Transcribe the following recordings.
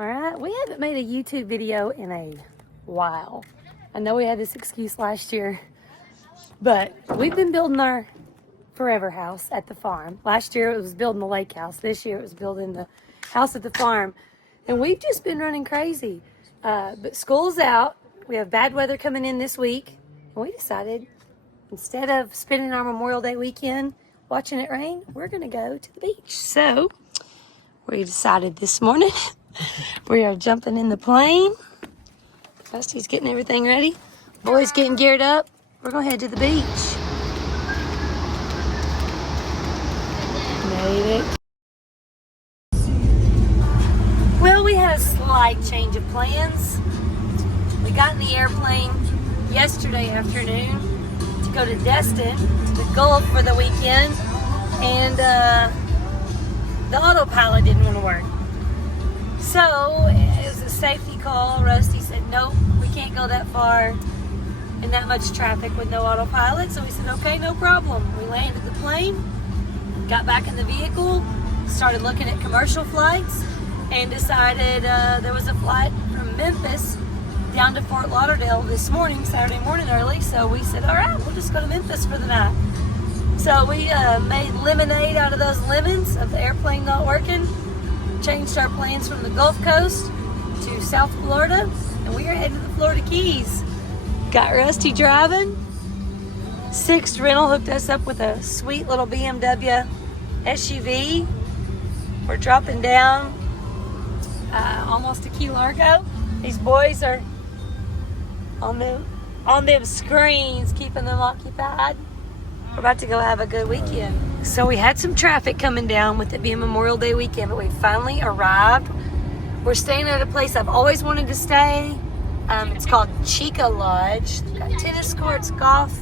All right, we haven't made a YouTube video in a while. I know we had this excuse last year, but we've been building our forever house at the farm. Last year it was building the lake house. This year it was building the house at the farm. And we've just been running crazy. But school's out. We have bad weather coming in this week. And we decided, instead of spending our Memorial Day weekend watching it rain, we're going to go to the beach. So we decided this morning we are jumping in the plane. Dusty's getting everything ready. Boys getting geared up. We're going to head to the beach. Made it. Well, we had a slight change of plans. We got in the airplane yesterday afternoon to go to Destin, to the Gulf for the weekend, and the autopilot didn't want to work. So it was a safety call. Rusty said, nope, we can't go that far in that much traffic with no autopilot. So we said, okay, no problem. We landed the plane, got back in the vehicle, started looking at commercial flights, and decided there was a flight from Memphis down to Fort Lauderdale this morning, Saturday morning early. So we said, all right, we'll just go to Memphis for the night. So we made lemonade out of those lemons of the airplane not working, changed our plans from the Gulf Coast to South Florida, and we are headed to the Florida Keys. Got Rusty driving. Sixth Rental hooked us up with a sweet little BMW SUV. We're dropping down almost to Key Largo. These boys are on them screens, keeping them occupied. We're about to go have a good weekend. So we had some traffic coming down with it being Memorial Day weekend, but we finally arrived. We're staying at a place I've always wanted to stay. It's called Cheeca Lodge. They've got tennis courts, golf,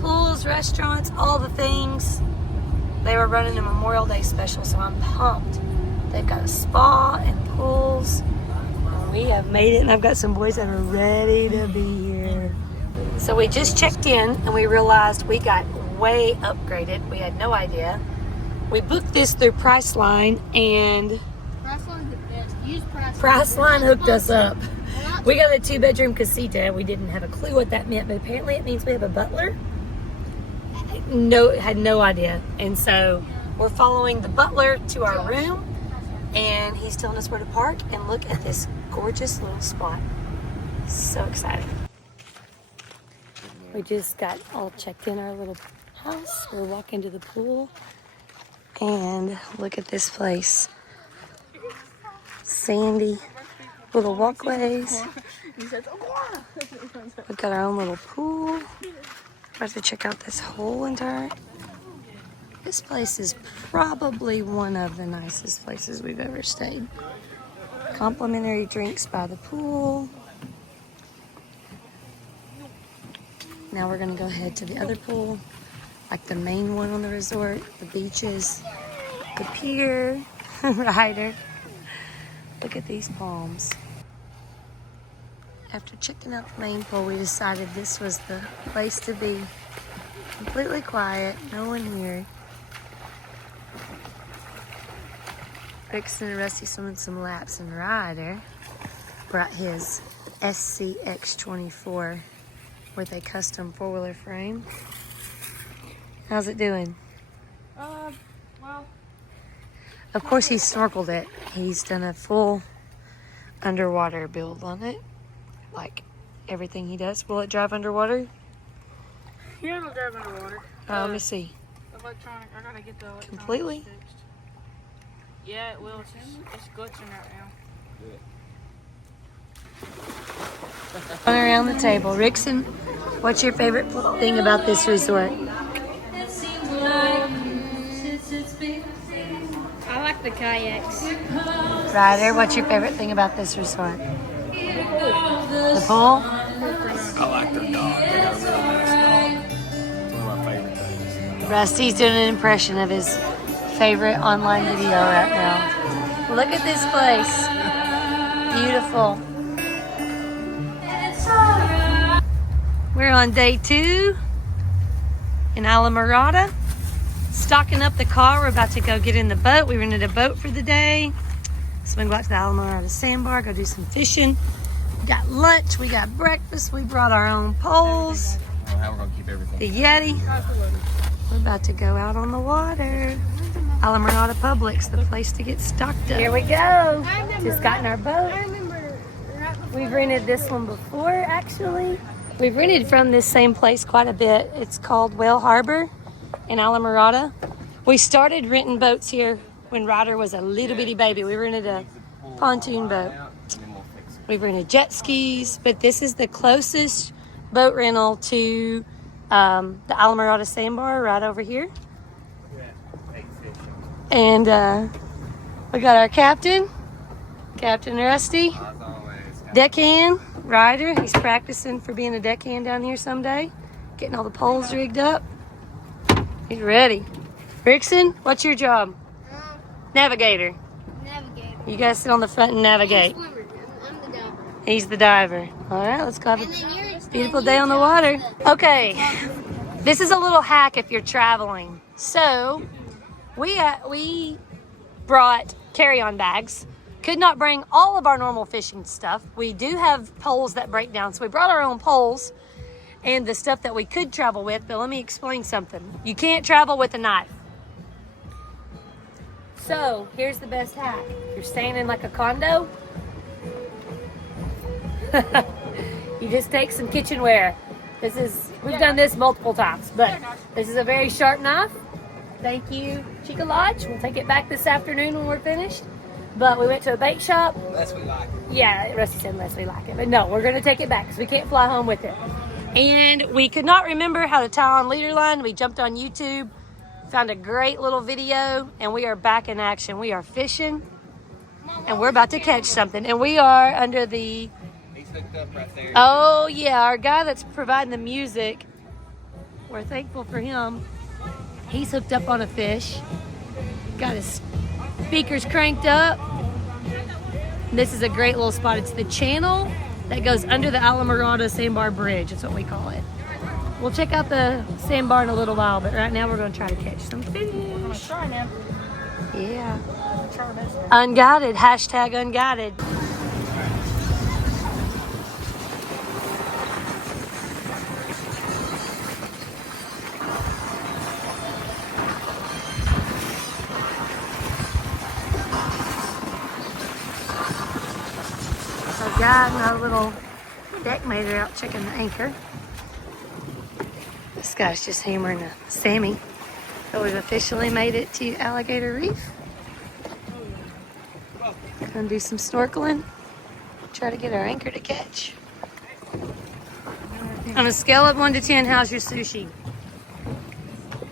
pools, restaurants, all the things. They were running a Memorial Day special, so I'm pumped. They've got a spa and pools. We have made it, and I've got some boys that are ready to be here. So we just checked in, and we realized we got way upgraded. We had no idea. We booked this through Priceline, and Priceline hooked us up. We got a 2-bedroom casita. We didn't have a clue what that meant, but apparently it means we have a butler. Had no idea. And so we're following the butler to our room, and he's telling us where to park, and look at this gorgeous little spot. So excited. We just got all checked in our little house. We're walking to the pool, and look at this place. Sandy little walkways. We've got our own little pool. About to check out this whole entire. This place is probably one of the nicest places we've ever stayed. Complimentary drinks by the pool. Now we're gonna go ahead to the other pool, like the main one on the resort, the beaches, the pier, rider. Look at these palms. After checking out the main pool, we decided this was the place to be. Completely quiet, no one here. Rick's and Rusty swimming some laps, and Ryder brought his SCX24 with a custom 4-wheeler frame. How's it doing? Well. Of course, he's snorkeled it. He's done a full underwater build on it. Like everything he does. Will it drive underwater? Yeah, it'll drive underwater. Let me see. Electronic. I gotta get the electronics Completely? fixed. Yeah, it will. It's glitching right now. Going around the table. Rickson, what's your favorite thing about this resort? I like the kayaks. Ryder, what's your favorite thing about this resort? The pool? I like their dog. They got a really nice dog. It's one of my favorite things. Rusty's doing an impression of his favorite online video right now. Look at this place. Beautiful. We're on day 2 in So we can go out to the Islamorada Sandbar, go do some fishing. We got lunch, we got breakfast, we brought our own poles. I don't know how we're gonna keep everything. The Yeti. We're about to go out on the water. Islamorada Publix, the place to get stocked up. Here we go. Just got in our boat. We've rented this one before, actually. We've rented from this same place quite a bit. It's called Whale Harbor in Islamorada. We started renting boats here when Ryder was a little bitty baby. We rented a pontoon boat. We've rented jet skis, but this is the closest boat rental to the Islamorada Sandbar right over here. And we got our captain, Captain Rusty, deckhand, Ryder. He's practicing for being a deckhand down here someday, getting all the poles rigged up. He's ready. Rickson, what's your job? Navigator. Navigator. You guys sit on the front and navigate. I'm the diver. He's the diver. All right, let's go have a beautiful day on the water. Okay, this is a little hack if you're traveling. So we brought carry-on bags. Could not bring all of our normal fishing stuff. We do have poles that break down, so we brought our own poles and the stuff that we could travel with. But let me explain something. You can't travel with a knife. So here's the best hack. You're staying in like a condo. You just take some kitchenware. We've done this multiple times, but this is a very sharp knife. Thank you, Cheeca Lodge. We'll take it back this afternoon when we're finished. But we went to a bake shop. Unless we like it. Yeah, Rusty said unless we like it. But no, we're going to take it back because we can't fly home with it. And we could not remember how to tie on leader line. We jumped on YouTube, found a great little video, and we are back in action. We are fishing, and we're about to catch something. And we are under the... He's hooked up right there. Oh, yeah, our guy that's providing the music, we're thankful for him. He's hooked up on a fish. Got his speakers cranked up. This is a great little spot. It's the channel that goes under the Islamorada Sandbar Bridge. That's what we call it. We'll check out the sandbar in a little while, but right now we're going to try to catch some fish. We're gonna try now. Yeah. Try our best. Unguided. Hashtag unguided. I've got my little deck mate out checking the anchor. This guy's just hammering a Sammy. So we've officially made it to Alligator Reef. Gonna do some snorkeling. Try to get our anchor to catch. On a scale of 1 to 10, how's your sushi?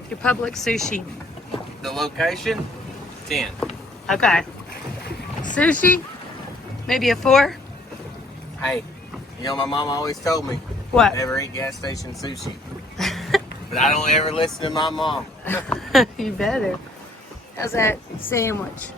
Your public sushi. The location, 10. Okay. Sushi, maybe a 4. Hey, you know my mom always told me, What? never eat gas station sushi. But I don't ever listen to my mom. You better. How's that sandwich?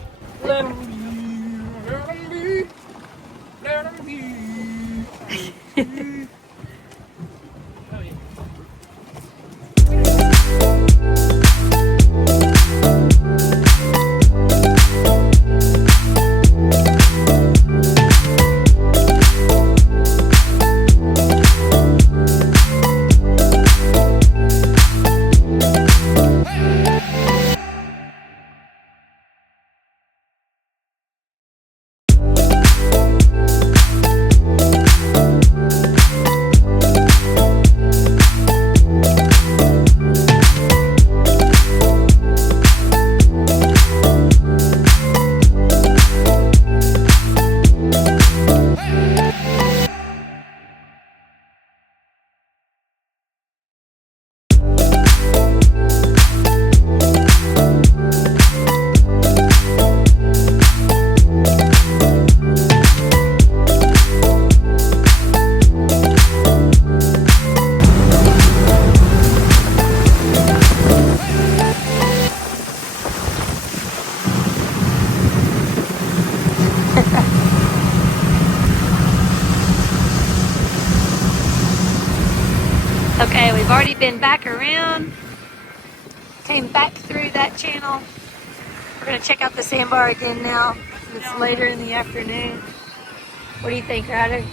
Okay, we've already been back around. Came back through that channel. We're gonna check out the sandbar again now. It's later in the afternoon. What do you think, Ryder?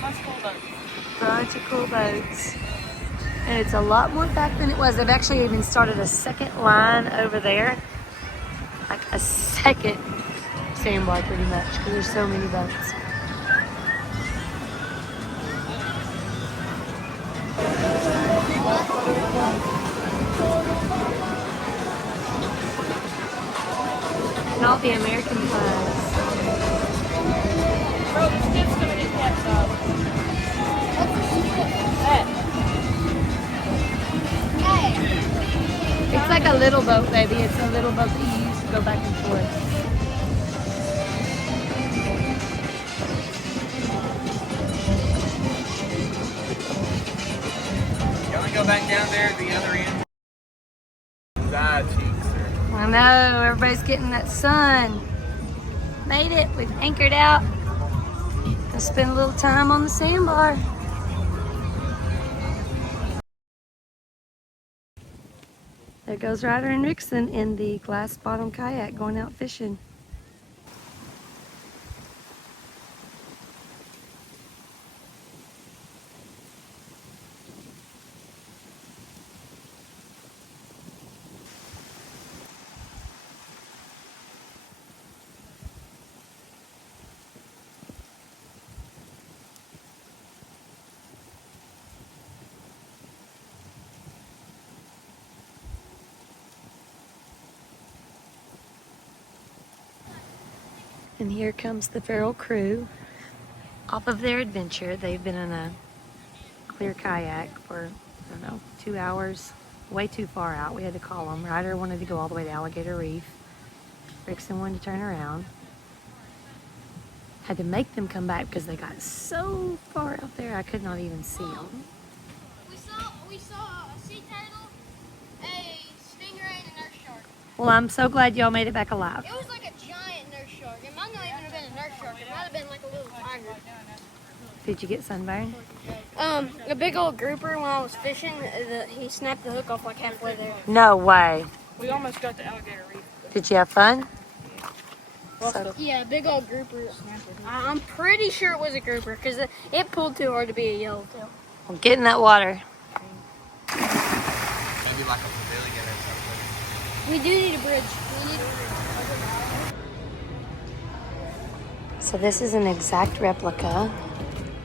Bunch of cool boats. Bunch of cool boats. And it's a lot more packed than it was. They've actually even started a second line over there. Like a second sandbar pretty much, because there's so many boats. And all the American flags. Bro, this kid's gonna get capsized. Hey. It's like a little boat, baby. It's a little boat that you use to go back and forth. You only go back down there at the other end. Side cheeks. I know, everybody's getting that sun. Made it. We've anchored out. Gonna spend a little time on the sandbar. There goes Ryder and Rickson in the glass bottom kayak going out fishing. And here comes the feral crew off of their adventure. They've been in a clear kayak for, I don't know, 2 hours, way too far out. We had to call them. Ryder wanted to go all the way to Alligator Reef. Rickson wanted to turn around. Had to make them come back because they got so far out there I could not even see them. We saw a sea turtle, a stingray, and a nurse shark. Well, I'm so glad y'all made it back alive. It was like a giant nurse shark. It might not even have been a nurse shark. It might have been like a little tiger. Did you get sunburned? A big old grouper when I was fishing, he snapped the hook off like halfway there. No way. We almost got to Alligator Reef. Did you have fun? Lost So- the Yeah, a big old grouper. I'm pretty sure it was a grouper because it pulled too hard to be a yellowtail. Well, get in that water. Maybe like a pavilion or something. We do need a bridge. So this is an exact replica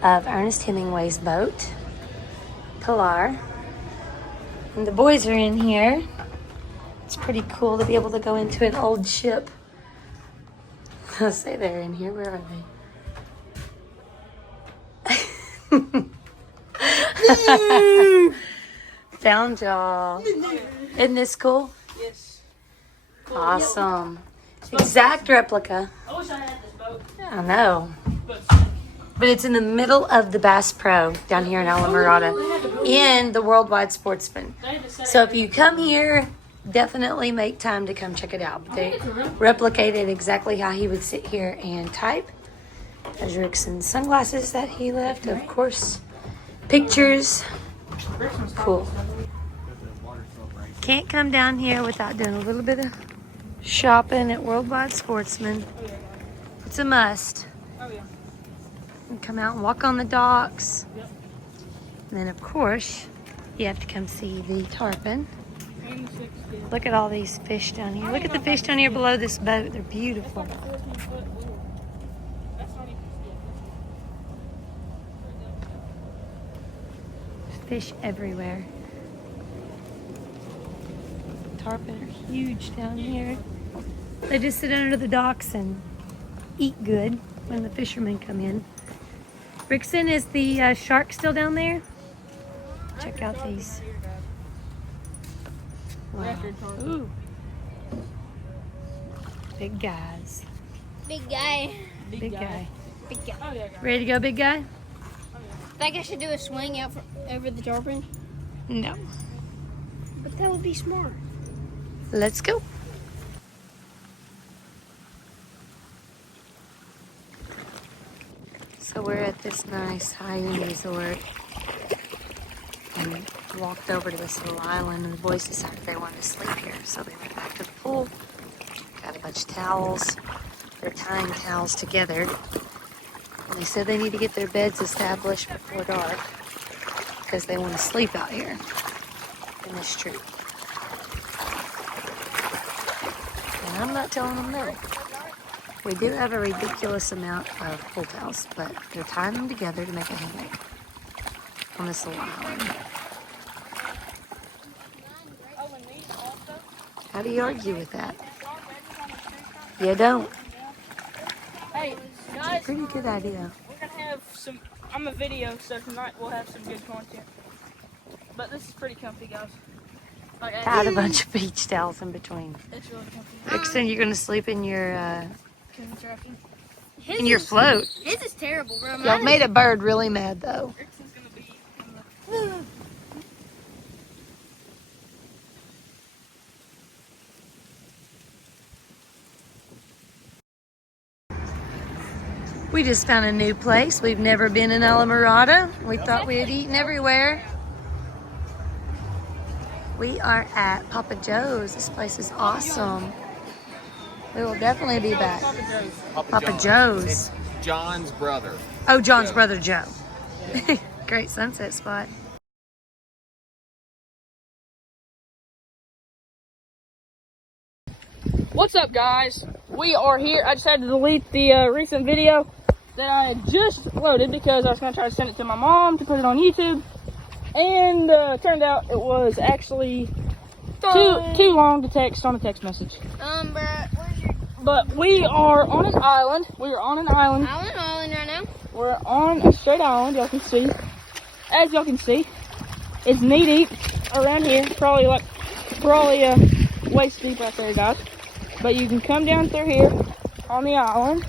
of Ernest Hemingway's boat, Pilar. And the boys are in here. It's pretty cool to be able to go into an old ship. I'll say they're in here. Where are they? Found y'all. Isn't this cool? Yes. Awesome. Exact replica. I wish I had this boat. I know. But But it's in the middle of the Bass Pro down here in Islamorada in the Worldwide Sportsman. they had to set So if you come here, definitely make time to come check it out. They replicated exactly how he would sit here and type. There's Rickson's sunglasses that he left, of course. Pictures. Cool. Can't come down here without doing a little bit of shopping at Worldwide Sportsman. It's a must. Oh yeah. And come out and walk on the docks. Yep. And then, of course, you have to come see the tarpon. 86 feet. Look at all these fish down here. Look at the fish down here below this boat. They're beautiful. 14-foot lure. That's not even Fish everywhere. Tarpon are huge down here. They just sit under the docks and eat good when the fishermen come in. Rickson, is the shark still down there? Check out these. Wow. Ooh. Big guys. Big guy. Big guy. Big guy. Oh yeah. Ready to go, big guy? Think I should do a swing out over the tarpon? No. But that would be smart. Let's go. So we're at this nice high-end resort and walked over to this little island, and the boys decided they wanted to sleep here. So they went back to the pool, got a bunch of towels, They're tying towels together. And they said they need to get their beds established before dark because they want to sleep out here in this tree. And I'm not telling them no. We do have a ridiculous amount of pull towels, but they're tying them together to make a hammock on this little island. How do you argue with that? You don't. Hey, It's a guys, pretty good idea. we're gonna have some. I'm a video, so tonight we'll have some good content. But this is pretty comfy, guys. Like, Tied a bunch of beach towels in between. it's really comfy. Dixon, you're gonna sleep in your Contraption. in your float. His is terrible, bro. Y'all made a bird really mad though. Erickson's gonna be in the. We just found a new place. We've never been in Islamorada. We thought we had eaten everywhere. We are at Papa Joe's. This place is awesome. We will definitely be back. Papa Joe's. It's John's brother. Oh, John's brother Joe. Great sunset spot. What's up, guys? We are here. I just had to delete the recent video that I had just loaded because I was going to try to send it to my mom to put it on YouTube. And turned out it was actually too long to text on a text message. Bruh, where's your But we are on an island. We are on an island. island right now? We're on a straight island, y'all can see. As y'all can see, it's knee deep around here. Probably waist deep right there, guys. But you can come down through here on the island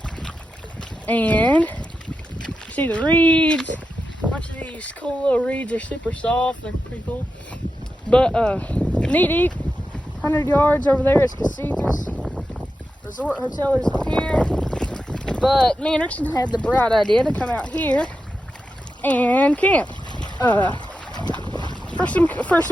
and see the reeds. A bunch of these cool little reeds are super soft. They're pretty cool. But knee deep, 100 yards over there is Casitas. Resort Hotel is up here. But me and Erickson had the bright idea to come out here and camp. For some